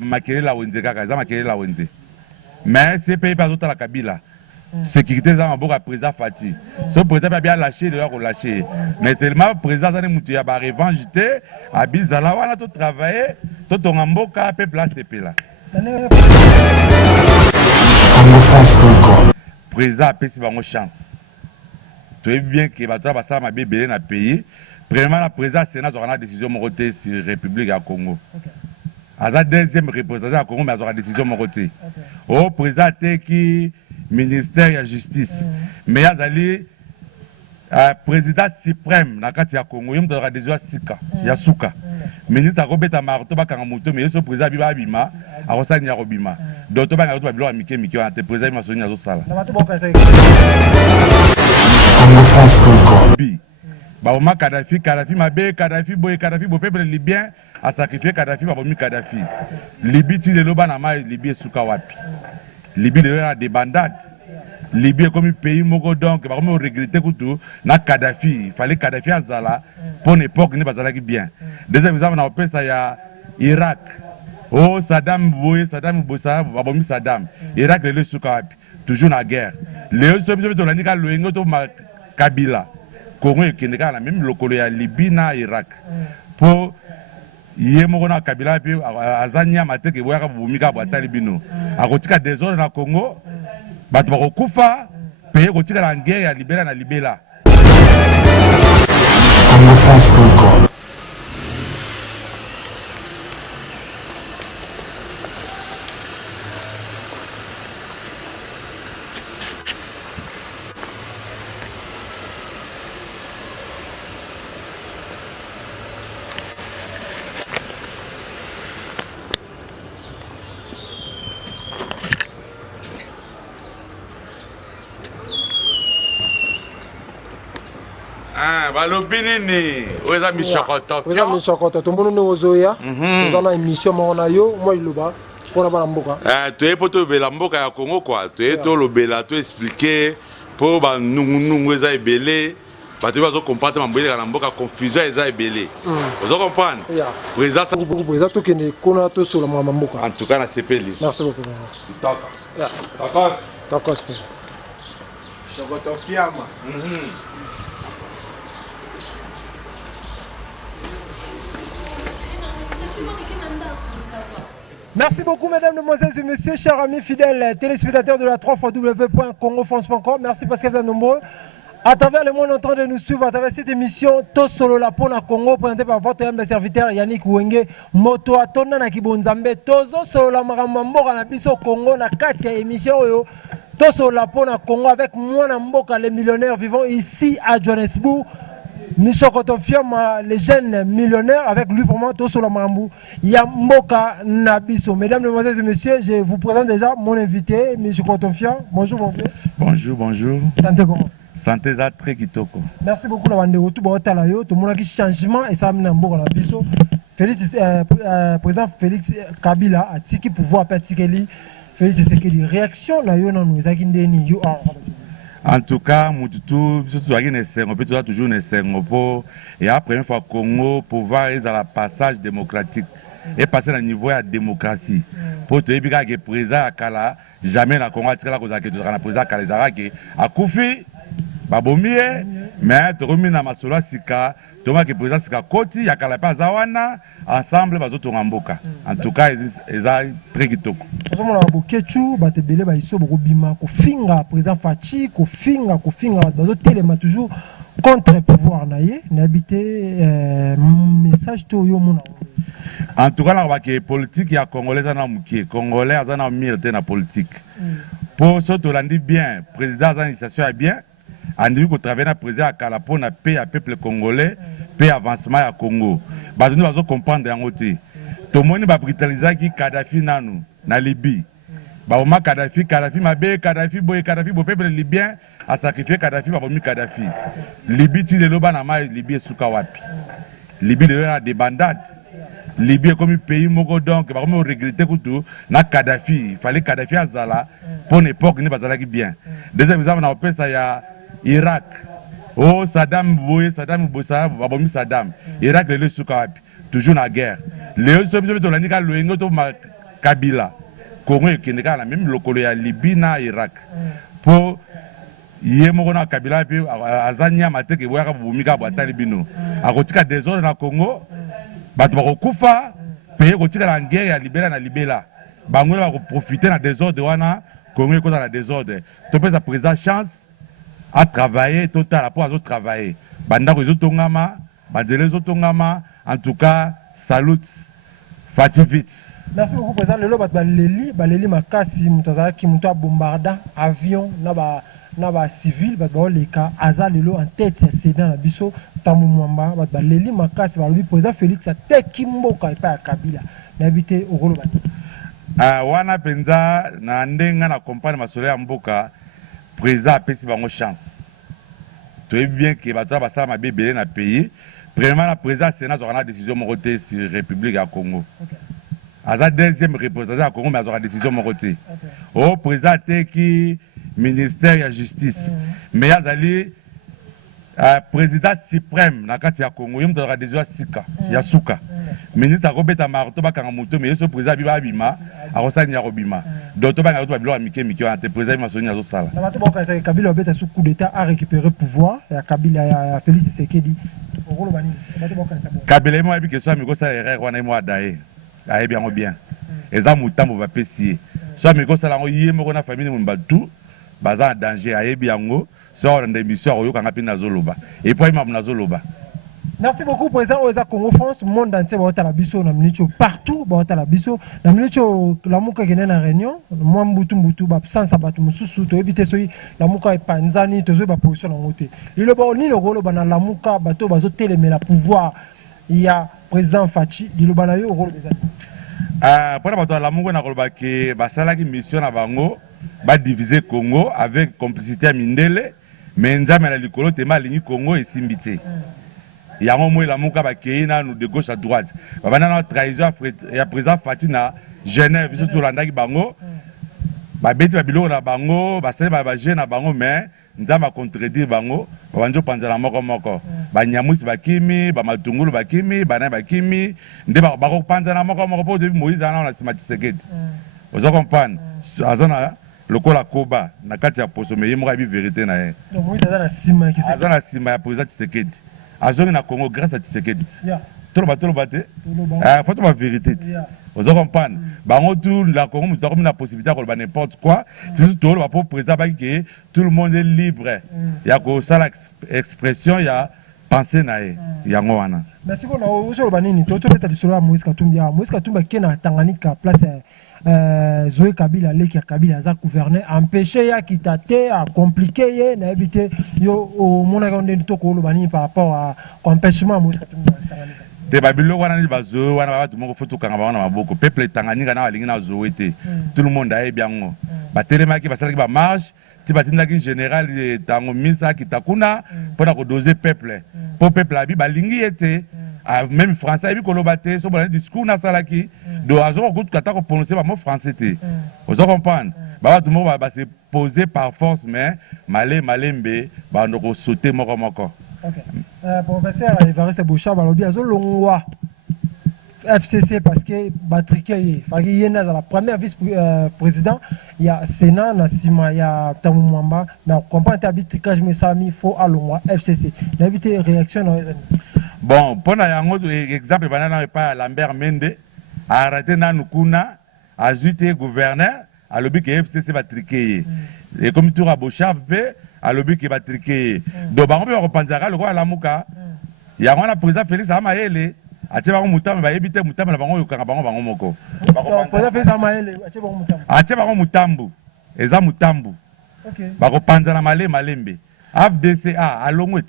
makele la wenze kaka za makele la wenze mais c'est pays pas la Kabila sécurité za maboka président Fati so président bien lâché de ko lâcher mais tellement président za mutu ya ba revanche té abizala wana to travailler to tonga mboka peuple la sepela président a pesi bango chance tu es bien que bato ba sala mabe belé na pays premièrement la président Sénat aura une décision mon côté sur République à Congo aza deuxième représentant à Congo mais aura décision mon côté au président qui ministère de la justice mais azali président suprême na kati ya Congo yom aura décision sika ya suka ministre akobeta marto bakanga moto mais so président biba bima akosani ya robima donc to banga to babilo amike miki ante président masoni azo sala Baoma Kadhafi mabe Kadhafi boye peuple libyen a sacrifié Kadhafi babomi Kadhafi Libye ti lelo bana ma Libye suka wapi Libye lelo a des bandades Libye comme pays moko donc bakomi regretter kutu na Kadhafi il fallait Kadhafi azala pour une époque ne bazalaki bien deuxième exemple na opesa ya Irak oh Saddam bosa babomi Saddam Irak lelo suka wapi toujours na guerre lelo so biso to lanika loengo to Kabila Congo et Kenya la même lokolo ya Libye na Irak pour yemo na Kabila pe azania mateke boyaka bumika bwata libino akotika désordre na Congo bato bakokufa pe kotika la guerre ya Libéria na Libela balobini ni oza mishokoto oza mishokoto tombono ne ozoya oza na émission mona yo moi loba pona bana mboka tu es poto bela mboka ya Congo quoi tu es to lobela to expliquer pour ba nungu eza ebele ba tu vas comprendre mambele na mboka confusion eza ebele ozo comprendre président président to kene kona to solo mboka en tout cas na CPL merci beaucoup takos Shokoto fiama Merci beaucoup, mesdames, mesdemoiselles et messieurs, chers amis fidèles téléspectateurs de la 3xw.congofrance.com. Merci parce que vous êtes nombreux. À travers le monde en train de nous suivre, à travers cette émission, Tous Solo la Pona Congo, présentée par votre humble serviteur Yannick Wenge, Moto Atona na Kibonzambe, Tozo Solo la Maramambo, na Biso Congo, na Katia émission, Tous Solo la Pona Congo, avec moi, Namboka, les millionnaires vivant ici à Johannesburg. Nous sommes les jeunes millionnaires avec lui vraiment tout sur la Marambou. Yamboka Nabiso. Mesdames, mesdemoiselles et messieurs, je vous présente déjà mon invité, M. Kotofiam. Bonjour, mon frère. Bonjour. Santé comment? Santé za très kitoko. Merci beaucoup d'avoir été retour au Talayo. Tout le monde a changement et ça m'a Mboka Nabiso. Président Félix Kabila a tiki pouvoir à Tikeli. Félix Sekeli. Réaction là, nous avons en tout cas, nous sommes toujours et après une fois Congo, pouvoir être à la passage démocratique et passer au niveau de la démocratie. Pour te dire que le président Akala, jamais la Congo a tiré la cause de la président Akala a Koufi, Babomie, mais tu remets dans ma sola sika, tu vois que le président Sika Koti, Yakala Pazawana, ensemble, ils sont en tout cas, ils sont très kitoko. Nous avons président Fachi, toujours contre le pouvoir. Message en tout cas, la politique, il y a Congolais, Congolais, ils ont mis la politique. Pour ce que l'on dit bien, le président a l'initiation est bien, on dit que le travail du président a calapon à paix à peuple congolais, paix avancement à Congo. Nous allons comprendre en côté. Tout le monde va brutaliser Kadhafi na Libye. Baoma Kadhafi mabe Kadhafi boye peuple libyen a sacrifié Kadhafi babomi Kadhafi. Libye ti lelo bana ma Libye suka wapi. Libye lelo a des bandades. Libye comme pays moko donc bakomi regretter kutu na Kadhafi, il fallait Kadhafi azala pour une époque ne bazalaki bien. Deuxième exemple na opesa ya Irak. Oh Saddam bosa babomi Saddam. Irak lelo suka wapi. Toujours na guerre. Léo so biso to lanika loengo to Kabila Congo ekendeka na même lokolo ya Libye na Irak po ye moko na Kabila pe azanya mateke boyaka bumika bwatali bino akotika désordre na Congo bato bakokufa pe kotika na guerre ya libela na libela bango bako profiter na désordre wana Congo ekoza na désordre to pesa président chance à travailler total rapport à travailler bandako ezotongama banzele ezotongama en tout cas salut fati vite. Merci beaucoup président. Le lot baleli makasi mutazaki muta bombarda avion na ba civil ba leka aza lelo en tête ya Sénat na biso tamu mwamba baleli makasi balobi président Félix ateki mboka epa ya Kabila na bité okolo ba. Wana penza na ndenga na compagnie masolo ya mboka président apesi bango chance. Tu es bien que bato basala mabe belé na pays. Premièrement la président Sénat aura décision mokoté sur République ya Congo. Aza deuxième représentant à Congo mais aura décision mokoté. Au président qui ministère de la justice. Mais azali président suprême na kati ya Congo yom aura décision sika ya suka. Ministre akobeta marto bakanga moto mais ce président biba abima akosani ya robima. D'autres banga to babilo amike miki wa te président masoni azo sala. Na bato boka sa Kabila obeta sous coup d'état a récupéré pouvoir ya Kabila ya Félix Tshisekedi. Kabila mo abi question amiko sa erreur wana mo adaye. Aye bien bien. Eza mutambo va pesier. So amiko sala ngo yé moko na famille mo mbatu baza en danger aye bien ngo so on des missions oyo kanga pina zoloba. Et puis ma na zoloba. Merci beaucoup président Oza Congo France monde entier ba la biso na minicho partout ba la biso na minicho la muka gene na réunion moi mbutu ba absence abatu mususu to ebite soyi la muka e panzani to zo ba position na ngote lilo ba ni le rolo ba na la muka bato bazo télémela pouvoir il y a président Fachi lilo ba na yo rolo des pour bato la muka na koloba ke ba sala ki mission na bango ba diviser Congo avec complicité ya Mindele mais nzamela likolo tema lingi Congo et simbité. Il y a un moment où la mouka nous de gauche à droite. Il y a une trahison et à présent Fatina Genève surtout l'andaki bango. Ba beti ba biloko na bango, ba sele ba jeune na bango mais nzamba contredire bango, ba banjo panzala moko. Ba nyamusi ba kimi, ba matungulu ba kimi, ba na ba kimi, nde ba ko panzala moko po de Moïse ana na sima Tshisekedi. Vous comprenez? Azana lokola koba na kati ya poso mais yemo ka bi vérité na ye. Donc Moïse azana sima ki se. Azana sima ya président Tshisekedi. Azongi na Congo grâce à Tshisekedi. Tout le bateau. Faut la vérité. Vous comprenez? Bango tout la Congo nous avons la possibilité de n'importe quoi. Tout le pour président que tout le monde est libre. Il y a que ça l'expression, il y a pensée nae. Il y a ngoana. Merci beaucoup. Aujourd'hui banini to to beta disolo Moïse Katumbi. Moïse Katumbi qui na Tanganyika place Zoé Kabila leki Kabila za gouverner empêcher ya kitate a compliquer ye na éviter yo au mona gonde to ko lo bani par rapport à empêchement Moïse Katumbi Tanganyika te babilo wana ni bazo wana ba tout moko foto kanga ba na maboko peuple Tanganyika na alingi na Zoé te tout le monde aye bien ngo ba telemaki ba salaki ba marche ti batindaki général tango misa kitakuna pona ko doser peuple pour peuple abi balingi ete même français bi koloba te so bon discours na salaki do azo ko kata ko prononcer ba mot français te vous comprenez ba tout monde ba se poser par force mais malembe ba ndoko sauter moko. OK professeur Evariste Bouchard balobi azo longwa FCC parce que batriqué faki yena la première vice président il y a Sénat na sima ya Tamu Mwamba na comprendre arbitrage mais ça mi faut alongwa FCC n'habiter réaction dans bon pour un exemple banana pas Lambert Mende a arrêté nanukuna a ajouté gouverneur à l'objet que FCC va triquer et comme tout Bouchard fait à l'objet qui va triquer donc on peut repenser le roi Lamuka il y a un président Félix Amaele atie bango mutamba ba yebite mutamba na bango yokanga bango moko président Félix Amaele atie bango mutamba atie bango mutambu eza mutambu OK bako panza na malembe FDCA alongwet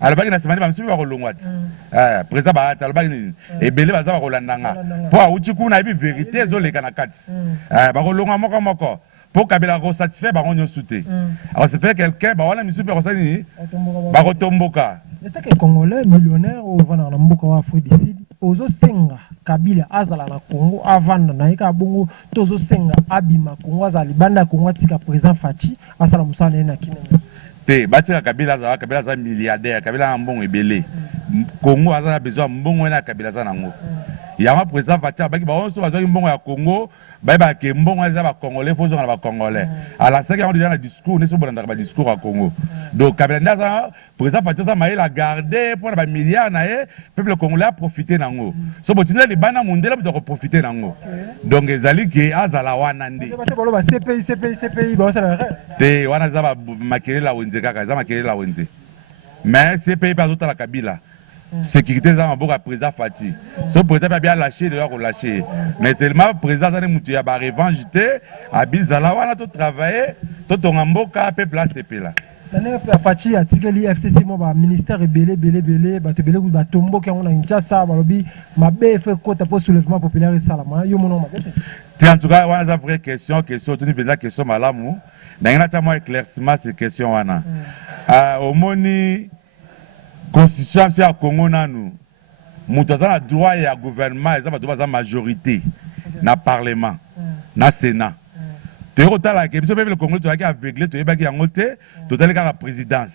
alobaki na semani bamisubi bako longwat président ba alobaki ebele baza bako landanga po auti kuna ebi vérité ezoleka na kati bako longwa moko pour Kabila ko satisfaire bango nyonso te alors c'est fait quelqu'un ba wana misubi bako sani bako tomboka l'État congolais millionnaire au vana na mboka wa Afrique du Sud ozo senga Kabila azala na Congo avanda na eka bongo tozo senga abima Congo azali banda Congo tika président Fachi asala musala na kinenga te batika Kabila za milliardaire Kabila na mbongo ebele Congo azala besoin mbongo na Kabila za nango ya ma président Fachi baki ba onso bazwa mbongo ya Congo Bah que bon les Congolais faut les Congolais. À la seconde on déjà le discours ne sont pas dans le discours à Congo. Donc Kabila ça président Fatou ça maïla garder pour les milliards naé peuple congolais a profiter nango. So botina les bana mondial doit profiter nango. Donc ezali que azala wana ndi. CPI ba ça te wana za makelela wenze kaka za makelela wenze. Mais CPI pas d'autre la Kabila. Sécurité za maboka président Fati. So président bien lâché de relâcher. Mais tellement président ça ne mutu ya ba revanche te abizala wana to travailler to tongamboka peuple la CP là. Fati a tiré FCC mo ba ministère belé ba te belé ba tombo ki on a Kinshasa ba lobi mabe fait côté pour soulèvement populaire salama yo mono mabe. En tout cas wana za vraie question tuni penza question malamu. Ndangina ta mo éclaircissement ces questions wana. Au moni constitution ya Congo nanu mutu aza na droit ya gouvernement eza bato baza majorité na parlement na sénat toyokotala ke biso mpe le Congo toyaki aveugle toyebaki yango te totali kaka présidence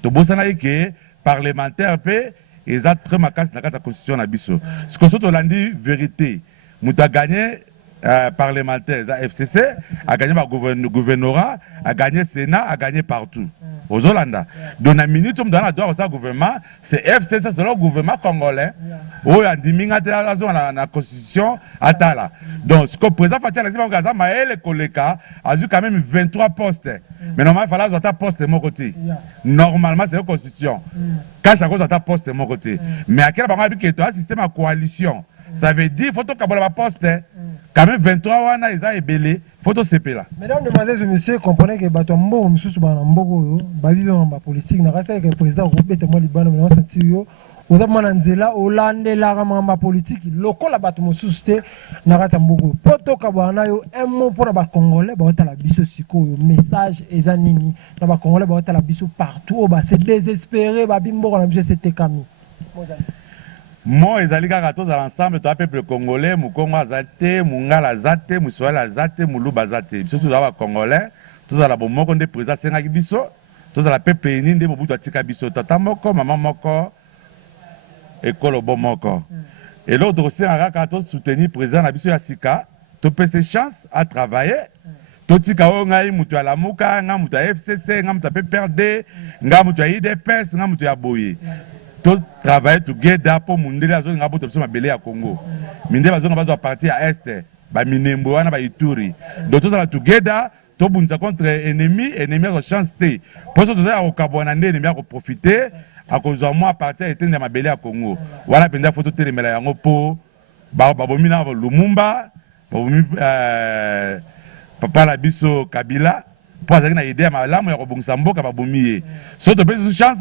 tobosanaki ke parlementaire mpe eza très makasi na kati ya constitution na biso siko so tolandi vérité mutu aganye parlementaire eza FCC a gagné par gouvernorat a gagné Sénat a gagné partout aux Hollanda donc la minute on donne droit au gouvernement c'est FCC c'est le gouvernement congolais où il a dit la constitution atala donc ce que le président Fatia a dit le Koleka a eu quand même 23 postes mais normalement il fallait avoir poste de mon côté normalement c'est la constitution quand chaque chose a poste de mon côté mais à quel moment il y a un système de coalition ça veut dire qu'il faut que la poste quand même 23 wana eza ebele faut to sepela. Mesdames, demoiselles et messieurs, comprenez que bato mboko misusu bana mboko babibe mamba politique na kasa que président Robert moi libano mais on senti yo oza mwana nzela olandela mamba politique lokola bato misusu te na kasa mboko poto ka bana yo un mot pour ba congolais ba otala biso sikoyo message eza nini na ba congolais ba otala biso partout ba se désespérer ba bimboko na biso c'était kami. Moi, ils allaient à tous ensemble, tout le peuple congolais, Mukongo azate, Mungala azate, Muswala azate, Muluba azate. Surtout les Congolais, tous à la bonne moko de président Senghaki biso, tous à la peuple uni de Mobutu Atika biso, tata moko, maman moko, école bon moko. Et l'autre aussi, à tous soutenir président Nabiso Yassika, tu peux ces chances à travailler. Totika o ngai mutu ala muka, nga mutu FCC, nga mutu PPRD, nga mutu IDPS, nga mutu ya boye. Tout travailler together pour mundele azo ngabo to soma belé ya Congo. Minde bazo ngabazo partir à est, ba Minembo wana ba Ituri. Donc tous ala together to bunza contre ennemi a chance té. Pour ça tous ala okabona ndé ennemi a profiter à cause de moi partir éteindre ma belé ya Congo. Wana penda photo telemela yango po ba bomi na Lumumba, bomi papa la biso Kabila. Pour avoir une idée, ma lame, il y a un bon sambo qui a boumé. So, tu peux une chance,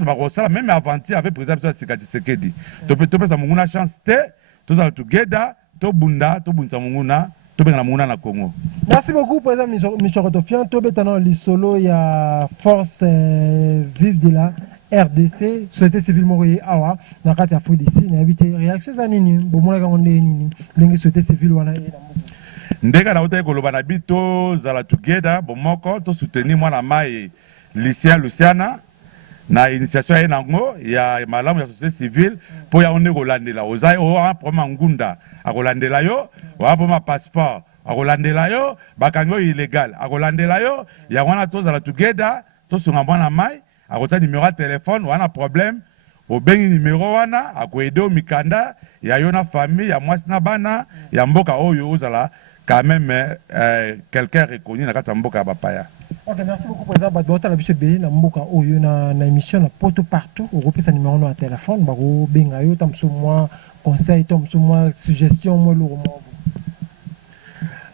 même aventure avec le président Tshisekedi. Tu peux une chance, tu vas together, tu bunda, tu bunda munguna, tu benda munguna na Congo. Merci beaucoup, président Michel Rotofian. Tu es dans le solo, il y a force vive de la RDC, société civile Moroye Awa, na kati ya Fodisi, na habité réaction za nini, bomona ka onde nini, lengi société civile wana e na ndeka na ota koloba na bito zala together bomoko to soutenir mwana mai Lucien Luciana na initiation ya nango ya malamu ya société civile po ya onde kolandela ozai o apoma ngunda akolandela yo o apoma passeport akolandela yo bakango illégal akolandela yo ya wana to zala together to sunga mwana mai akota numéro ya téléphone wana problème obengi numéro wana akoedo mikanda ya yo na famille ya mwasi na bana ya mboka oyo ozala quand même quelqu'un reconnu dans la mboka bapaya. Ok, merci beaucoup président. Badbota la biche belé na mboka oyo na émission na poto partout. On repère sa numéro na téléphone. Baro benga yo tam so moi conseil tam so moi suggestion moi lo mo.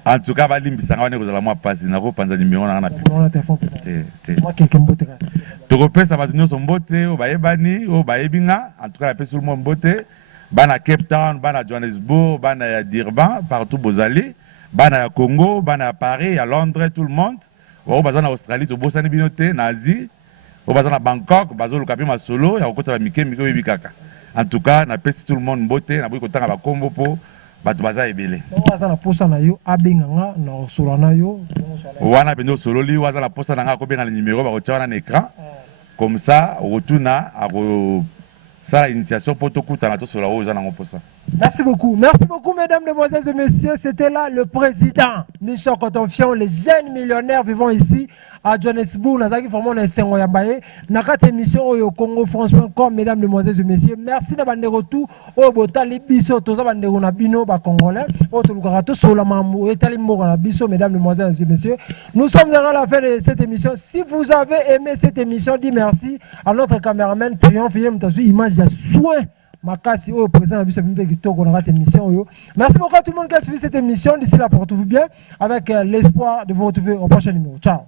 En tout cas, balimbisa ngane ko zala moi passe na ko panza numéro na téléphone. Moi quelqu'un mbote ka. To repère sa batunyo so mbote o bayebani o bayebinga. En tout cas, la personne mo mbote. Bana Cape Town, bana Johannesburg, bana ya Durban, partout bozali. Bana ya Congo, bana ya Paris, à Londres, tout le monde. Au bazan en Australie, to bosani binote, na Asie. Au bazan à Bangkok, bazo lukapi ma solo, ya okota ba mike bibikaka. En tout cas, na pesi tout le monde mbote, na boyi kotanga ba kombo po bato baza ebele. Waza na posa na yo abenganga na solo na yo. Wana pendo solo li waza na posa na nga ko benga le numéro ba kotia na écran. Comme ça, rotuna a sala initiation pour to kuta na to solo oza na ngoposa. Merci beaucoup, mesdames, mesdemoiselles et messieurs. C'était là le président Michel Kotonfion, les jeunes millionnaires vivant ici à Johannesburg. Nous avons vraiment une émission au Congo France.com, mesdames, mesdemoiselles et messieurs. Merci d'avoir retour au Botali Biso, tous les Bino Congolais, mesdames, mesdemoiselles et messieurs. Nous sommes à la fin de cette émission. Si vous avez aimé cette émission, dis merci à notre caméraman Triomphe, image de soin. Makasi au président de cette émission. Merci beaucoup à tout le monde qui a suivi cette émission. D'ici là, portez-vous bien avec l'espoir de vous retrouver au prochain numéro. Ciao.